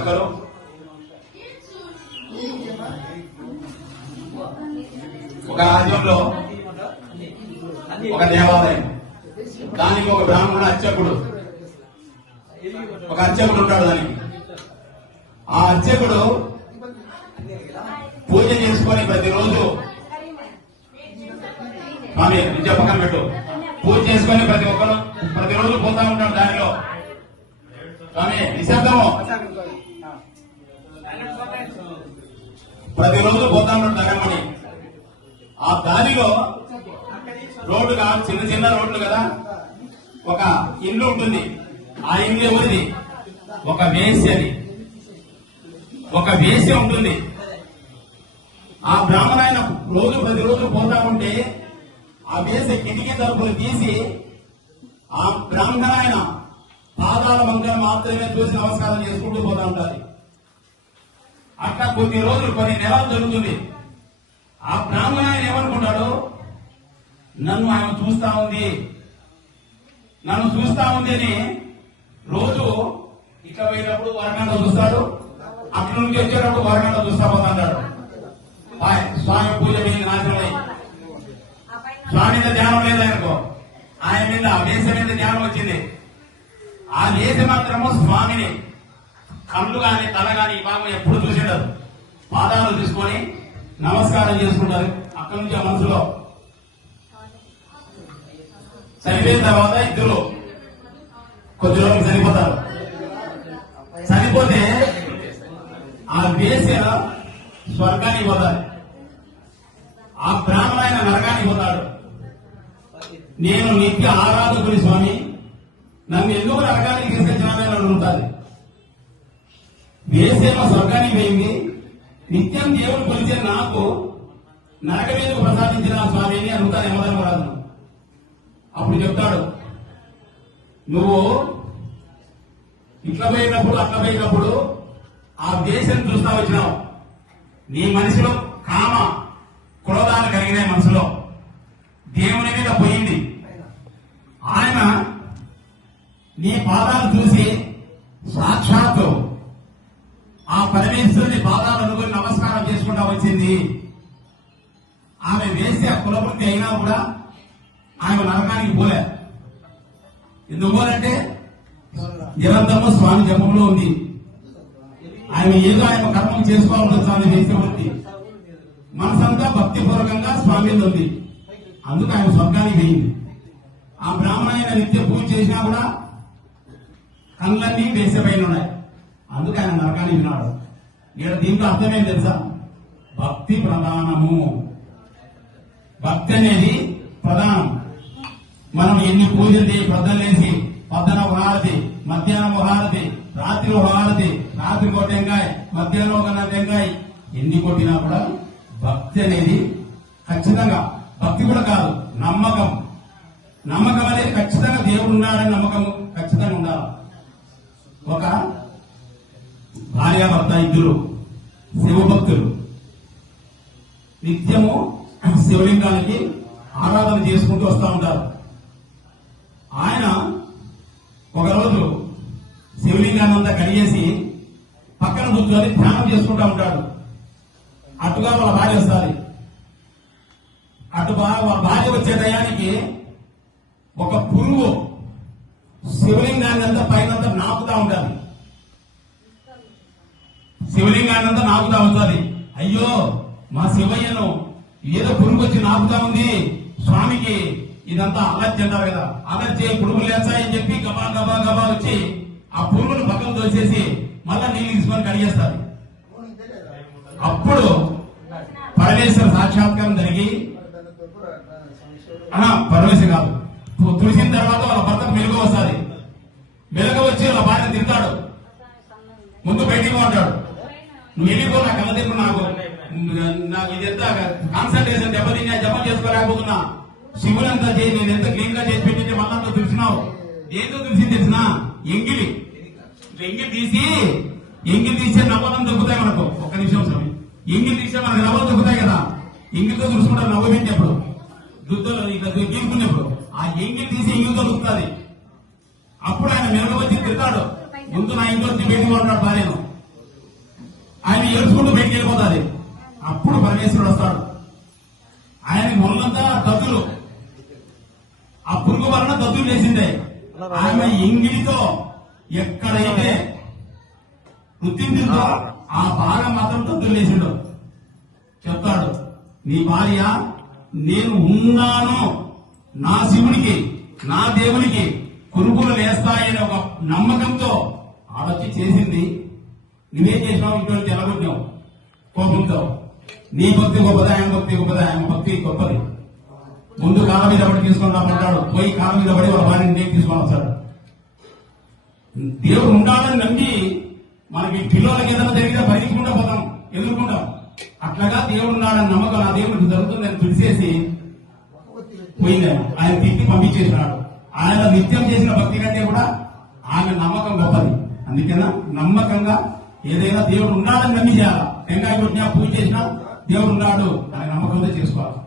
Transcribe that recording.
ఒక్కరు ఒక రాజ్యంలో ఒక దేవాలయం, దానికి ఒక బ్రాహ్మణుడు అర్చకుడు, ఒక అర్చకుడు ఉంటాడు. దానికి ఆ అర్చకుడు పూజ చేసుకొని ప్రతిరోజు విద్య పక్కన పెట్టు, పూజ చేసుకొని ప్రతిరోజు పోతా ఉంటాడు. దానిలో నిశ్శబ్దము, ప్రతిరోజు పోతా ఉంటాడు దాని. ఆ దారిలో రోడ్డు కాదు, చిన్న చిన్న రోడ్లు కదా, ఒక ఇల్లు ఉంటుంది. ఆ ఇల్లు ఎవరిది? ఒక వేశ్యది. ఒక వేశ్య ఉంటుంది. ఆ బ్రాహ్మణ ప్రతిరోజు పోతా ఉంటే ఆ వేశ్య కిటికీ తలుపులు తీసి ఆ బ్రాహ్మణ పాదాల వంకర మాత్రమే చూసి నమస్కారం చేసుకుంటూ పోతా ఉంటారు. అట్లా కొన్ని రోజులు, కొన్ని నెలలు జరుగుతుంది. ఆ బ్రాహ్మణ ఏమనుకుంటాడు, నన్ను ఆయన చూస్తా ఉంది అని రోజు ఇట్లా పోయినప్పుడు వరగంట చూస్తాడు, అట్ల నుంచి వచ్చేటప్పుడు వరగంట చూస్తా పోతాడు. స్వామి పూజ మీద నాశనమై స్వామి మీద ధ్యానం లేదు ఆయనకు. ఆయన మీద ఆ దేశం మీద ధ్యానం వచ్చింది. ఆ దేశం మాత్రము స్వామిని కళ్ళు గాని తల గాని ఈ భాగం ఎప్పుడు చూసిండరు. పాదాలు తీసుకొని నమస్కారం చేసుకుంటారు. అక్కడి నుంచి ఆ మనసులో చనిపోయిన తర్వాత ఇద్దరు కొద్ది రోజులు చనిపోతారు. చనిపోతే ఆ వేశ్య స్వర్గానికి పోతారు, ఆ బ్రాహ్మణ నరకానికి పోతాడు. నేను నిత్య ఆరాధకుడి స్వామి, నన్ను ఎందుకు నరకానికి తీసుకొచ్చినానని అడుగుతారు. వేసేమో స్వర్గానికి పోయింది, నిత్యం దేవుడు కొలిచే నాకు నరక మీదకు ప్రసాదించిన స్వామి అని అడుగుతాను యమధర్మరాజు. అప్పుడు చెప్తాడు, నువ్వు ఇట్లా పోయినప్పుడు అట్లా పోయినప్పుడు ఆ దేశం చూస్తా వచ్చినావు. నీ మనసులో కామ క్రోధాలు కలిగినాయి. మనసులో దేవుని మీద పోయింది. ఆయన నీ పాదాలు చూసి సాక్షాత్తు ఆ పరమేశ్వరుని పాదాలు అనుకుని నమస్కారం చేసుకుంటా వచ్చింది. ఆమె వేసే కులవృత్తి అయినా కూడా ఆమె నరకానికి పోలే. ఎందుకు పోలంటే నిరంతరము స్వామి జపంలో ఉంది. ఆయన ఏదో ఆయన కర్మం చేసుకోవాలని స్వామి వేసే వృత్తి మనసంతా భక్తిపూర్వకంగా స్వామి ఉంది. అందుకు ఆయన స్వర్గానికి పోయింది. ఆ బ్రాహ్మణ నిత్య పూజ చేసినా కూడా కళ్ళన్నీ వేసేపైన ఉన్నాయి. అందుకు ఆయన నరకానికి విన్నాడు. ఇక్కడ దీంట్లో అర్థమేం తెలుసా? భక్తి ప్రధానము. భక్తి అనేది ప్రధానం. మనం ఎన్ని పూజలు చేసి పొద్దులేసి పొద్దున ఒక హారతి, మధ్యాహ్నం ఒక హారతి, రాత్రి ఒక హారతి, రాత్రి ఒక టెంకాయ, మధ్యాహ్నం ఒక టెంకాయ, ఎన్ని కొట్టినా కూడా భక్తి అనేది ఖచ్చితంగా, భక్తి కూడా కాదు, నమ్మకం. నమ్మకం అనేది ఖచ్చితంగా దేవుడు ఉన్నాడని నమ్మకం ఖచ్చితంగా ఉండాలి. ఒక భార్యాభర్త ఇద్దరు శివభక్తులు నిత్యము శివలింగానికి ఆరాధన చేసుకుంటూ వస్తూ ఉంటారు. ఆయన ఒకరోజు శివలింగాన్ని అంతా కడిగేసి పక్కన కూర్చొని ధ్యానం చేసుకుంటూ ఉంటాడు. అటుగా వాళ్ళ భార్య వస్తుంది. వాళ్ళ భార్య వచ్చే టయానికి ఒక పురుగు శివలింగాన్ని అంతా పైన నాకుతా ఉంటుంది. శివలింగాన్ని అంతా నాకుతా ఉంటుంది. అయ్యో మా శివయ్యను ఏదో పురుగు వచ్చి నాకుతా ఉంది, స్వామికి ఇదంతా అలర్జీ అంటారు కదా, అలర్జీ పురుగులు లేచాయని చెప్పి గబా గబా గబా వచ్చి ఆ పురుగును పక్కన తోసేసి మళ్ళా నీళ్ళు తీసుకొని కడిగేస్తారు. అప్పుడు పరమేశ్వర సాక్షాత్కారం జరిగి, పరమేశ్వర కాదు, తులసిన తర్వాత వాళ్ళ భర్తకు మెలుగు వస్తుంది. మెలుగు వచ్చి వాళ్ళ భార్య తింటాడు. ముందు బయటికి ఉంటాడు, నువ్వు వెళ్ళిపో, నా కళ్ళ తిరుగు, నాకు ఇదంతా కాన్సన్ట్రేషన్ దెబ్బతిన్నా, జపం చేసుకోలేకపోతున్నా, శివులంతా చేయి, నేను ఎంత క్లీన్ గా చేసి పెట్టింటే మళ్ళంతా తెలిసినావు. ఏంటో తెలిసింది తెలిసిన ఎంగిలి తీసి నవ్వడం దొక్కుతాయి మనకు. ఒక్క నిమిషం స్వామి, ఎంగిలి తీస్తే మనకు నవ్వలు దొక్కుతాయి కదా, ఎంగిలితో చూసుకుంటారు నవ్వు పెట్టినప్పుడు, దుద్దులు ఇట్లా గీరుకున్నప్పుడు ఆ ఎంగిలి తీసి ఎంగిలితో దొక్కుతుంది. అప్పుడు ఆయన మెరుగు వచ్చి తిడతాడు, ముందు నా ఇంట్లో వచ్చి బయటకు ఉంటాడు భార్యను, ఆయన ఏడ్చుకుంటూ బయటికి వెళ్ళిపోతుంది. అప్పుడు పరమేశ్వరుడు వస్తాడు. ఆయనకి ఒళ్ళంతా దద్దులు, ఆ పురుగు వలన దద్దులు లేచిందే. ఆమె ఎంగిలితో ఎక్కడైతే వృత్తిందో ఆ భాగం మాత్రం దద్దులు లేచిండు. చెప్తాడు, నీ భార్య నేను ఉన్నాను, నా శివునికి నా దేవునికి కురుపులు లేస్తాయనే ఒక నమ్మకంతో ఆడొచ్చి చేసింది. నువ్వేం చేసినావు? ఇంట్లో తెలగొట్టావు కోపంతో. నీ భక్తి గొప్పది, ఆయన భక్తి గొప్పది, ఆయన భక్తి గొప్పది. ముందు కాళ్ళ మీద పడి తీసుకొని రాబడ్డాడు, పోయి కాళ్ళ మీద పడి వాళ్ళ భార్యని నేను తీసుకొని వస్తాడు. దేవుడు ఉండాలని నమ్మి మనకి పిల్లలకి ఏదైనా జరిగితే పరిగెత్తుకుంటూ పోతాం, ఎదుర్కొంటాం. అట్లాగా దేవుడు ఉన్నాడని నమ్మకం ఆ దేవుడికి జరుగుతుందని తెలిసేసి పోయిందేమో. ఆయన తిట్టి పంపించేసినాడు. ఆయన నిత్యం చేసిన భక్తి కంటే కూడా ఆమె నమ్మకం గొప్పది. అందుకన్నా నమ్మకంగా ఏదైనా దేవుడు ఉన్నాడని నమ్మి చేయాలి. టెంకాయ కొట్టినా పూజ చేసినా దేవుడు ఉన్నాడు అనే నమ్మకంతో చేసుకోవాలి.